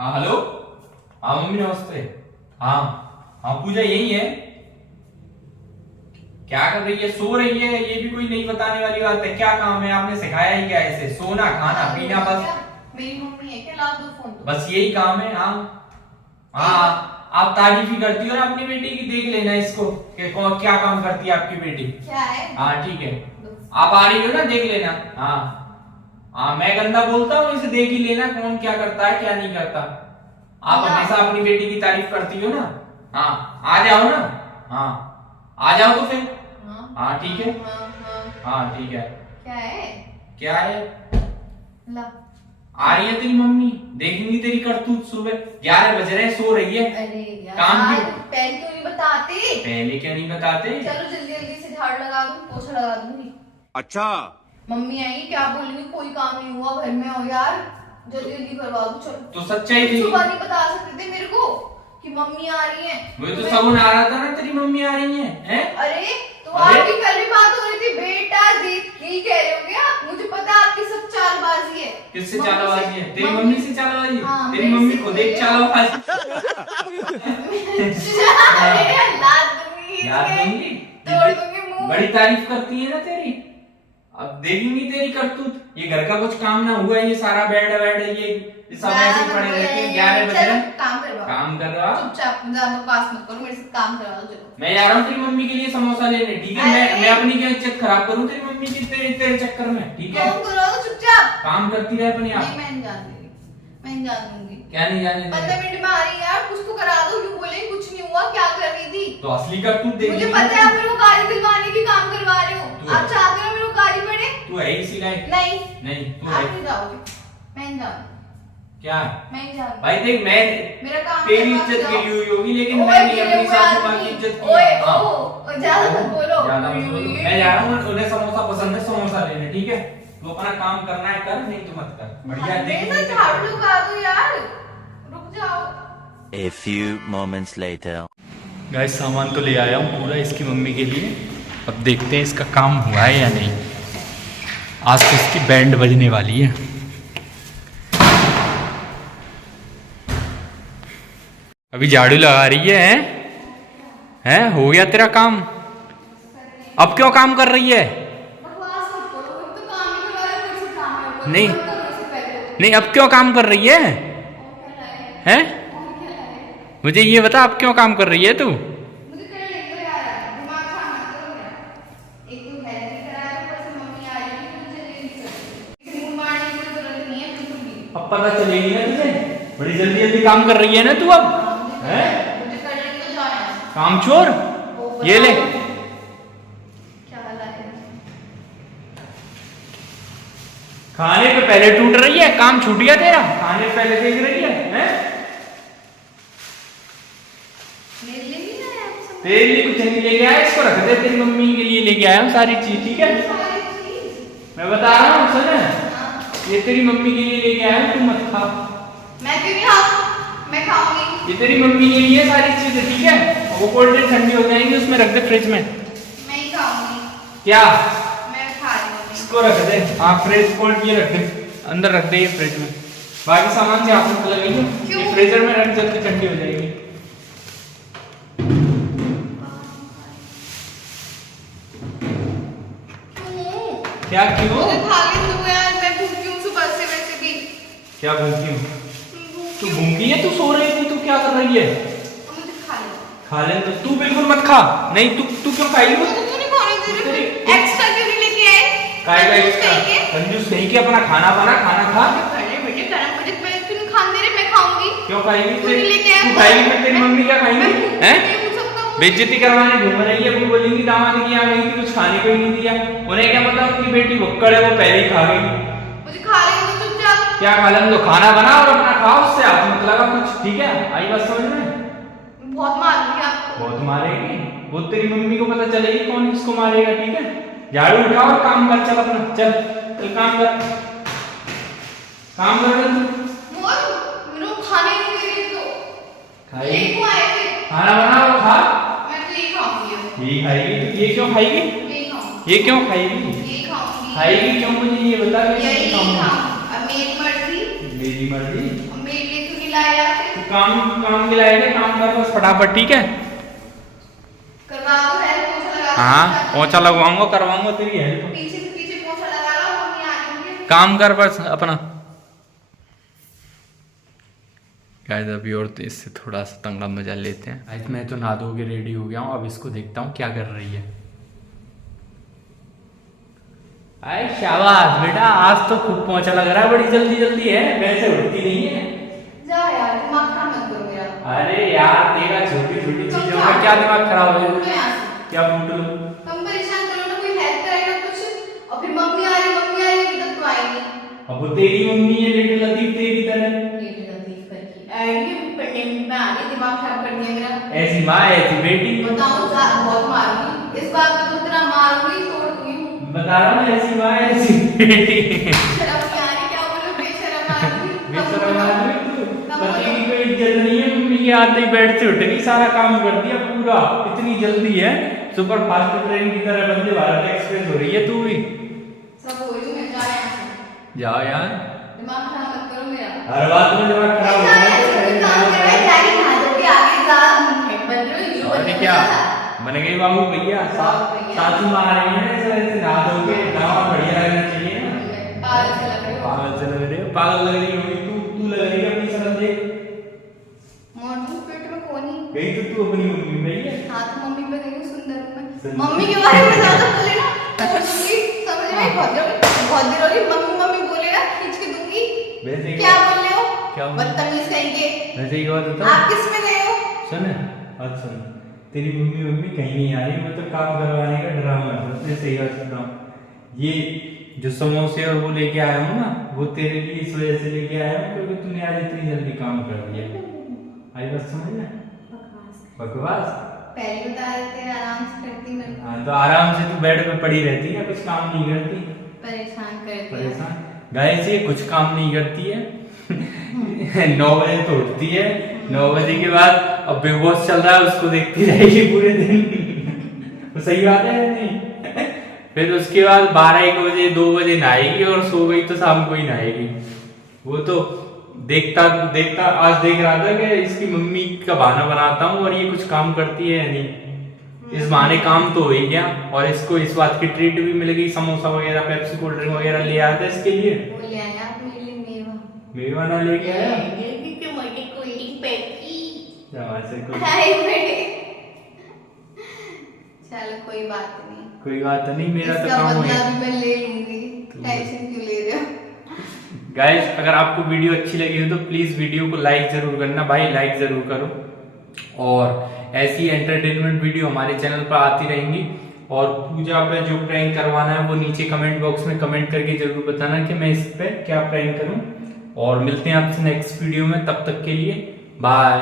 हाँ हेलो। हाँ मम्मी नमस्ते। हाँ हाँ पूजा यही है। क्या कर रही है? सो रही है? ये भी कोई नहीं बताने वाली बात है। क्या काम है? आपने सिखाया ही क्या? ऐसे सोना खाना पीना बस। मेरी मम्मी है क्या? ला दो फोन तो। बस यही काम है। हाँ हाँ आप तारीफ ही करती हो ना अपनी बेटी की। देख लेना इसको कि क्या काम करती है आपकी बेटी। क्या है? हाँ ठीक है, आप आ रही हो ना, देख लेना। हाँ हाँ मैं गंदा बोलता हूँ, इसे देख ही लेना कौन क्या करता है क्या नहीं करता। आप हमेशा अपनी बेटी की तारीफ करती हो ना। हाँ आ जाओ ना। हाँ आ जाओ तो फिर। हाँ ठीक है। हाँ ठीक है। क्या है? क्या है? ला। आ रही है तेरी मम्मी, देखेंगी तेरी करतूत। सुबह 11 बज रहे हैं, सो रही है। अरे यार काम क्यों? पहले तो नहीं बताते। पहले क्यों नहीं बताते? चलो जल्दी जल्दी से झाड़ू लगा दूं, पोछा लगा दूंगी। अच्छा मम्मी आई क्या बोलेंगी? कोई काम नहीं हुआ घर में हो यार, जल्दी जल्दी करवा दो। चलो तो सच्चाई थी। सुबह नहीं बता सकते थे मेरे को कि मम्मी आ रही है? मुझे तो समझ आ रहा था ना तेरी मम्मी आ रही है, हैं? अरे तो अरे? आपकी कल भी बात हो रही थी बेटा, देख यही कह रहे हो क्या? मुझे पता है आपकी सब चालबाजी है। किससे चालबाजी है? तेरी मम्मी से चालबाजी है? हाँ, तेरी मेरे मम्मी से को देख चालबाजी। अरे लाद दूंगी याद इसके, दूंगी? तोड़ दूंगी मुंह। बड़ी तारीफ करती है ना तेरी। अब देखेंगी तेरी करतूत। ये घर का कुछ काम ना हुआ है, ये सारा बेड वेड ये सब ऐसे पड़े रहते हैं। 11 बजे चलो काम करवाओ। काम कर रहा। चुपचाप ज्यादा पास मत करो, मेरे से काम करवा दो। चलो मैं जा रहा हूँ तेरी मम्मी के लिए समोसा लेने, ठीक है? मैं अपनी क्या इज्जत खराब करूँ तेरी मम्मी की तेरे चक्कर में, ठीक है? काम करवा दो चुपचाप। काम करती रहे अपने आप। नहीं मैं नहीं जान दूंगी, मैं नहीं जान दूंगी। क्या नहीं जाने देंगे? 15 मिनट में आ रही है यार, कुछ तो करा दो। क्यों बोले कुछ नहीं हुआ? क्या कर रही थी? तो असली करतूत देख। मुझे पता है आप मेरे को गाड़ी दिलवाने की काम करवा रहे हो। आप चाहते हो मेरे को गाड़ी पड़े? तू है ही सिलाई। नहीं नहीं तू आप है। नहीं जाओगे, मैं नहीं जाऊंगी। क्या? मैं नहीं जाऊंगी भाई देख, मैं मेरा काम तेरी करवा के इज्जत जाओ। के लिए हुई होगी, लेकिन ओए, मैं नहीं गिरे अपनी हुए सासू माँ आदमी। की इज्जत की। ओए हाँ। ओ ज्यादा मत बोलो। ज्यादा मत बोलो। मैं जा रहा हूँ, उन्हें समोसा पसंद है, समोसा लेने, ठीक है? तू अपना काम करना है कर, नहीं तो मत कर। बढ़िया देख। मेरे साथ झाड़ू लगा दो यार, रुक जाओ। A few moments later. Guys सामान तो ले आया हूँ पूरा इसकी मम्मी के लिए। अब देखते हैं इसका काम हुआ है या नहीं। आज तो इसकी बैंड बजने वाली है। अभी झाड़ू लगा रही है? हैं? हो गया तेरा काम? अब क्यों काम कर रही है? बकवास मत करो, तो काम ही करवा रहे हो, मेरे से काम है ऊपर। नहीं। बंद करो इसे पहले। नहीं अब क्यों काम कर रही है? और क्या लाए? हैं? और क्या लाए? मुझे ये बता, अब क्यों काम कर रही है तू? मुझे कर लेने दो यार, दिमाग खराब मत करो मेरा। एक तो हेल्प नहीं करा रहे, ऊपर से मम्मी आ रही है, मुझे ले नहीं सकती। लेकिन मुंह मारने की जरूरत नहीं है बिल्कुल भी। अब पता चलेगी ना तुझे। बड़ी जल्दी जल्दी काम कर रही है ना तू अब, हैं? मुझे कर लेने दो, जाओ यहाँ से। काम चोर। ओ, ये ले। बताओ। क्या लाए? खाने पे पहले टूट रही है, काम छूट गया तेरा। खाने पे पहले देख रही है, हैं? मेरे लिए नहीं लाया आप सब? तेरे लिए कुछ नहीं लेके आया, इसको रख दे। तेरी मम्मी के लिए लेके आया हूँ सारी चीज, ठीक है? सारी चीज। मैं बता रहा हूँ सुन, हाँ। ये तेरी मम्मी के लिए लेके आया हूँ, तू मत खा। मैं क्यों नहीं खाऊं? मैं खाऊंगी। ये तेरी मम्मी के लिए सारी चीजें, ठीक है? वो कोल्ड ड्रिंक ठंडी हो जाएंगी, उसमें रख दे फ्रिज में। मैं ही खाऊंगी। क्या? मैं खा रही हूँ। इसको रख दे। हाँ फ्रिज कोल्ड ये रख दे, अंदर रख दे ये फ्रिज में। बाकी सामान से हाथ मत लगेगी, क्यों? ये फ्रीजर में रख, जल्दी ठंडी हो जाएगी। क्यों? क्या क्यों? मुझे खा लेने दो यार, मैं भूखी हूँ सुबह से वैसे भी। क्या भूखी हूँ? तू भूखी हूँ। भूखी है? तू सो रही थी, तू क्या कर रही है? अब मुझे खा लो। खा ले तो। तू बिल्कुल मत खा। नहीं तू क्यों खाएगी? मुझे क्यों नहीं खाने दे रहे? एक्स्ट्रा क्यों नहीं लेके आए? काय का कंजूस कहीं के? कंजूस नहीं कि अपना खाना बना, खाना खा। बड़े बेटे गरम मुझे मैं क्यों नहीं खाने दे रहे? मैं खाऊंगी। क्यों खाएगी? क्यों नहीं लेके आए? तू खाएगी फिर तेरी मम्मी क्या खाएंगी? मैं भूखी हैं? हूँ, सबका मुंह- बेइज्जती करवाने घूम रही है। वो बोलेंगी दामाद की यहाँ गई थी, कुछ खाने को ही नहीं दिया। उन्हें क्या पता उनकी बेटी भुक्कड़ है, वो पहले ही खा गई। मुझे खा लेने दो चुपचाप। क्या खा लें? तो खाना बना और अपना खाओ, उससे हाथ मत लगा कुछ, ठीक है? आई बात समझ में? बहुत मारूंगी आपको। बहुत मारेगी वो, तेरी मम्मी को पता चलेगी कौन किसको मारेगा, ठीक है? झाड़ू उठा और काम कर, चल अपना, चल चल काम कर, काम कर ले तू। मोर मेरे को खाने नहीं दे रही तो। खाएगी? ये क्यों आए थे? खाना बना और खा। मैं तो ये खाऊंगी अब। ये खाएगी? तो ये क्यों खाएगी? ये खाऊंगी। ये क्यों खाएगी? ये खाऊंगी। खाएगी क्यों? मुझे ये बता। यही कैसे खाऊंगी? खाऊं। अब मेरी मर्जी। मेरी मर्जी। अब मेरे लिए क्यों नहीं खिलाया तो काम खिलाएगा, काम कर बस फटाफट, ठीक है? करवाओ, हेल्प पोछा लगा। हाँ पोछा लगवाऊंगा, करवाऊंगा तेरी हेल्प। पीछे से पीछे पोछा लगा लो, मम्मी आ जाएंगे। काम कर बस अपना। गाइस अभी और तो इससे थोड़ा सा तंगड़ा मजा लेते हैं। आज मैं तो नहा धो के रेडी हो गया हूँ, अब इसको देखता हूँ क्या कर रही है। अरे शाबाश बेटा, आज तो खूब पोंछा लग रहा है, बड़ी जल्दी जल्दी है, वैसे उठती नहीं है। जा यार, दिमाग खराब मत करो मेरा। अरे यार तेरा छोटी छोटी तुम चीजों का क्या दिमाग खराब है? उठो यहाँ से। क्या बूट लो? तुम परेशान करो ना, कोई हेल्प करेगा कुछ, और फिर मम्मी आ रही अभी तक तो आएगी। अब वो तेरी मम्मी है लेकिन लतीफ तेरी तरह। लेट लतीफ करके आएगी, पेंडेंट में आ गई, दिमाग खराब कर दिया मेरा। ऐसी माँ ऐसी बेटी। बताऊं बहुत मारूंगी, इस बात पे तो तेरा मारूंगी, तोड़ दूंगी। बता रहा हूँ ऐसी माँ ऐसी बेटी। शर्म नहीं आ रही, क्या बोलो, बेशरम आदमी। बेशरम आदमी तू। पति की कोई इज्जत नहीं है, मम्मी के आते ही बेड से उठेगी, सारा काम कर दिया पूरा। इतनी जल्दी है, सुपर फास्ट ट्रेन की तरह वंदे भारत एक्सप्रेस हो रही है तू भी। सब हो रही मैं जा यहाँ से। जाओ यार, दिमाग खराब मत करो मेरा। हर बात में दिमाग खराब हो रहा है। अरे क्या बन गई बाबू भैया, सासू माँ आ रही है, ऐसे नहा धो के नहा बढ़िया लगना चाहिए ना। पागल से लग रही हो, पागल लग रही होगी तू लग रही है अपनी शक्ल देख। मोटू पेट में कोनी गई तो तू अपनी मम्मी में ही है। हाथ मम्मी पे देखो, सुंदर में मम्मी के बारे में ज्यादा बोले ना समझूंगी, समझ में बहुत देर हो रही, मम्मी मम्मी बोले ना खींच के दूंगी। वैसे क्या बोल रहे हो, क्या बोल- बदतमीज कहेंगे। वैसे एक बात बता, आप किस में गए हो? सुन बात सुन, तेरी मम्मी कहीं नहीं आ रही, मैं तो काम करवाने का ड्रामा है, सबसे सही बात सुन रहा हूँ। ये जो समोसे और वो लेके आया हूँ ना, वो तेरे लिए इस वजह से लेके आया हूँ क्योंकि तूने आज इतनी जल्दी काम कर दिया। आई बात समझ में? बकवास पहले बता देते, आराम से करती मैं। हाँ तो आराम से तू बेड पे पड़ी रहती है, कुछ काम नहीं करती। परेशान कर दिया। परेशान गाइस, ये कुछ काम नहीं करती है। 9 बजे तो उठती है, 9 बजे के बाद अब बिग बॉस चल रहा है, उसको देखती रहेगी पूरे दिन। तो सही बात है नहीं? फिर उसके बाद 12-1 बजे 2 बजे नहाएगी और सो गई तो शाम को ही नहाएगी। वो तो देखता देखता आज देख रहा था कि इसकी मम्मी का बहाना बनाता हूँ और ये कुछ काम करती है या नहीं। इस बहाने काम तो हो ही गया और इसको इस बात की ट्रीट भी मिल गई, समोसा वगैरह, पेप्सी, कोल्ड ड्रिंक वगैरह ले आया था इसके लिए। वो ले आया आप मेरे लिए मेवा। मेवा ना लेके आया? क्योंकि मुझे कोल्ड ड्रिंक पेप्सी। जमा से कोई हाय बेटे, चलो कोई बात नहीं, कोई बात नहीं, मेरा तो इसका काम हो बदला गया। भी मैं ले लूंगी, टेंशन क्यों ले रहे हो? गाइस अगर आपको वीडियो अच्छी लगी हो तो प्लीज वीडियो को लाइक जरूर करना भाई, लाइक जरूर करो। और ऐसी एंटरटेनमेंट वीडियो हमारे चैनल पर आती रहेंगी। और पूजा पे जो प्रैंक करवाना है वो नीचे कमेंट बॉक्स में कमेंट करके जरूर बताना कि मैं इस पे क्या प्रैंक करूं। और मिलते हैं आपसे नेक्स्ट वीडियो में, तब तक के लिए बाय।